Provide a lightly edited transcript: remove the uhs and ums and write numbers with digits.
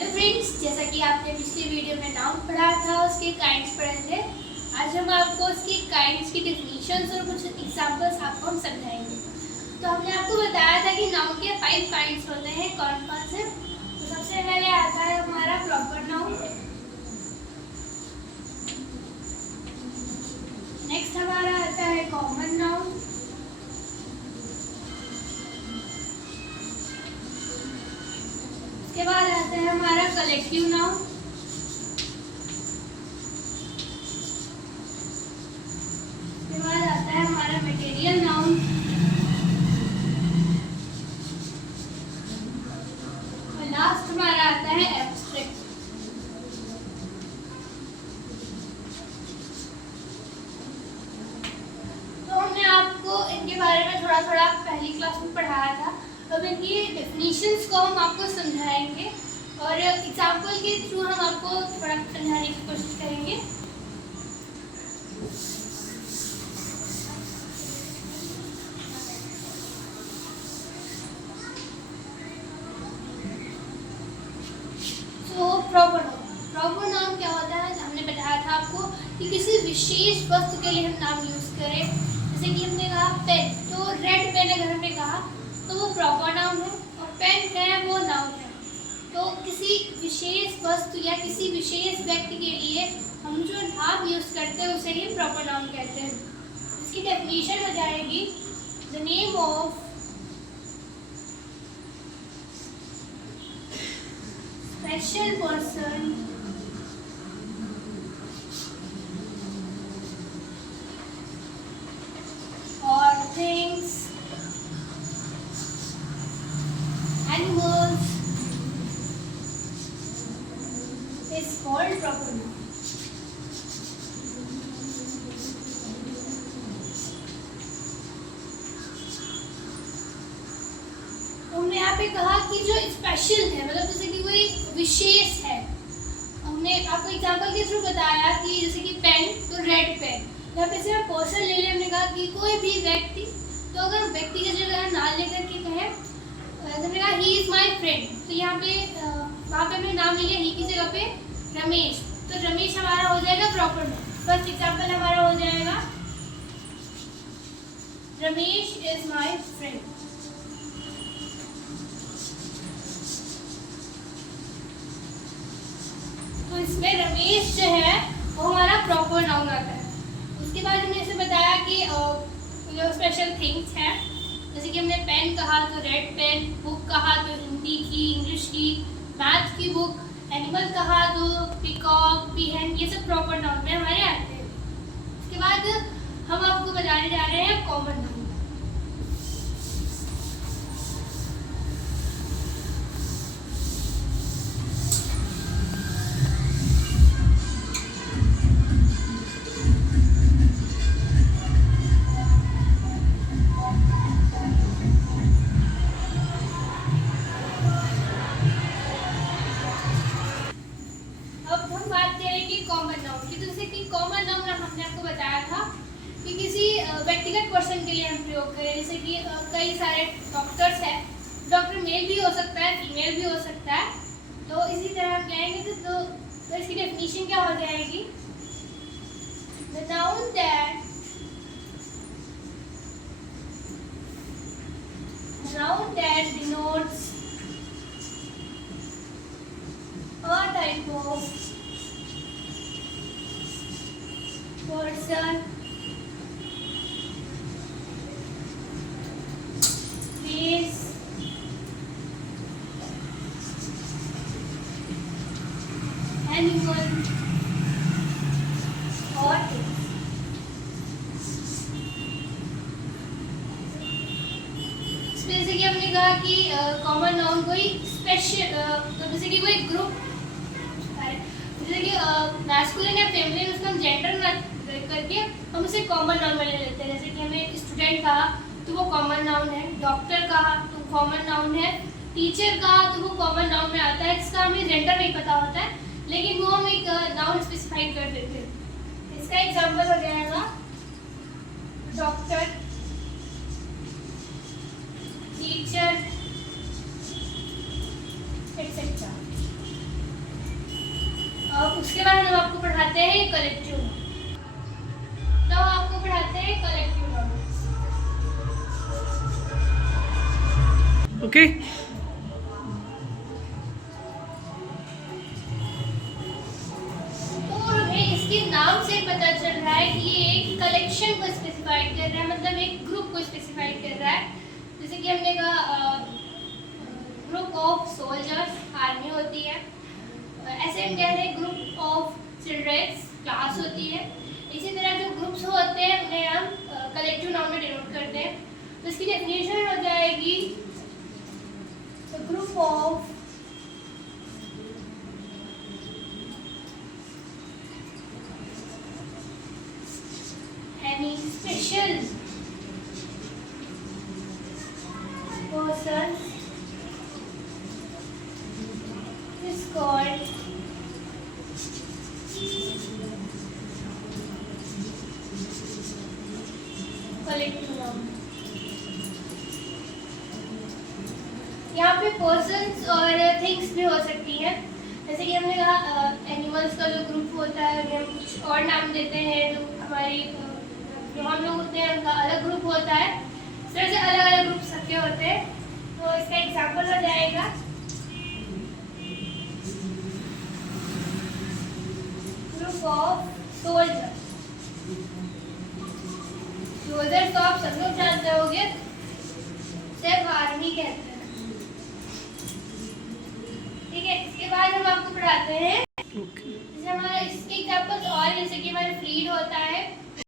तो फ्रेंड्स, जैसा कि आपने पिछली वीडियो में नाउन पढ़ा था, उसके काइंड्स पढ़े थे। आज हम आपको उसके काइंड्स की डेफिनेशंस और कुछ एग्जांपल्स आपको हम समझाएंगे। तो हमने आपको बताया था कि नाउन के 5 काइंड्स होते हैं। कौन कौन से? तो सबसे पहले आता है हमारा प्रॉपर नाउन। नेक्स्ट हमारा आता है कॉमन नाउन। उसके बाद आता है हमारा कलेक्टिव नाउन। उसके बाद आता है हमारा मटेरियल नाउन। और लास्ट हमारा आता है एब्स्ट्रैक्ट। तो हमने आपको इनके बारे में थोड़ा थोड़ा पहली क्लास में पढ़ाया था। अब इनकी डेफिनेशंस को हम आपको समझाएंगे और एग्जाम्पल के थ्रू हम आपको थोड़ा समझाने की कोशिश करेंगे। तो प्रॉपर नाउन क्या होता है? हमने बताया था आपको कि किसी विशेष वस्तु के लिए हम नाम यूज करें। जैसे कि हमने कहा पेन, तो रेड पेन अगर हमने कहा तो वो प्रॉपर नाउन है, और पेन है वो नाउन है। तो किसी विशेष वस्तु या किसी विशेष व्यक्ति के लिए हम जो नाम यूज करते हैं उसे ही प्रॉपर नाउन कहते हैं। इसकी डेफिनेशन हो जाएगी the name of special person or things, animals is called proper noun. हमने यहाँ पे कहा कि जो स्पेशल है, मतलब जैसे कि कोई विशेष है। हमने आपको एग्जांपल के थ्रू बताया कि जैसे कि पेन, तो रेड पेन। यहाँ पे से पर्सन ले लिया, हमने कहा कि कोई भी व्यक्ति। तो अगर व्यक्ति की जगह नाम लेकर के कहें, हमने कहा ही इज माय फ्रेंड, तो यहाँ पे वहाँ पे हमने नाम ले लिया ही की जगह पे रमेश, तो रमेश हमारा हो जाएगा प्रॉपर नाउन। फर्स्ट एग्जांपल हमारा हो जाएगा रमेश इज माय फ्रेंड। तो इसमें रमेश जो है वो हमारा प्रॉपर नाउन आता है। उसके बाद हमने इसे बताया कि जो स्पेशल थिंग्स हैं, जैसे कि हमने पेन कहा तो रेड पेन, बुक कहा तो हिंदी की, इंग्लिश की, मैथ की बुक, एनिमल कहा तो पीकॉक, पीहन, ये सब प्रॉपर नाउन में हमारे आते हैं। उसके बाद हम आपको बताने जा रहे हैं कॉमन नाउन। कॉमन नाउन हमने आपको बताया था कि किसी व्यक्तिगत पर्सन के लिए हम प्रयोग करें। जैसे कि कई सारे डॉक्टर्स हैं, डॉक्टर मेल भी हो सकता है, फीमेल भी हो सकता है। तो इसी तरह हम कहेंगे तो इसकी डेफिनेशन क्या हो जाएगी? The noun that denotes a type of person, place, animal or things। जैसे कि हमने कहा कि कॉमन नाउन कोई स्पेशल, तो जैसे कि कोई ग्रुप, जैसे कि मैस्कुलिन या फेमिनिन, उसका हम जेंडर ना करके हम उसे कॉमन नाउन में ले लेते हैं। जैसे कि हमें स्टूडेंट कहा तो वो कॉमन नाउन है, डॉक्टर कहा तो कॉमन नाउन है, टीचर कहा तो वो कॉमन नाउन में आता है। इसका हमें जेंडर नहीं पता होता है, लेकिन वो हम एक नाउन स्पेसिफाइड कर देते हैं। इसका एग्जांपल हो जाएगा डॉक्टर, टीचर, etc. उसके बाद हम आपको पढ़ाते हैं कलेक्टिव। तो आपको पढ़ाते हैं कलेक्टिव नॉलेज। ओके। तो हमें इसके नाम से पता चल रहा है कि ये एक कलेक्शन को स्पेसिफाइड कर रहा है, मतलब एक ग्रुप को स्पेसिफाइड कर रहा है। जैसे कि हमने कहा ग्रुप ऑफ सोल्जर्स आर्मी होती है, ऐसे हम कह रहे हैं ग्रुप ऑफ चिल्ड्रंस क्लास होती है। इसी तरह जो ग्रुप्स होते हैं उन्हें हम कलेक्टिव नाउन में डिनोट करते हैं। तो इसकी डेफिनेशन हो जाएगी group of any special persons is called collective noun। यहाँ पे persons और things भी हो सकती हैं। जैसे कि हमने कहा एनिमल्स का जो ग्रुप होता है उन्हें हम कुछ और नाम देते हैं, जो हमारी जो हम लोग होते हैं उनका अलग ग्रुप होता है। इस तरह से अलग अलग ग्रुप सबके होते हैं। तो इसका एग्जांपल हो जाएगा ग्रुप ऑफ सोल्जर्स। सोल्जर्स तो आप सब लोग जानते होंगे, सिर्फ आर्मी कहते हैं। ठीक है, इसके बाद हम आपको पढ़ाते हैं जैसे हमारा इसके एग्जांपल्स और, जैसे कि हमारा फ्लीट होता है,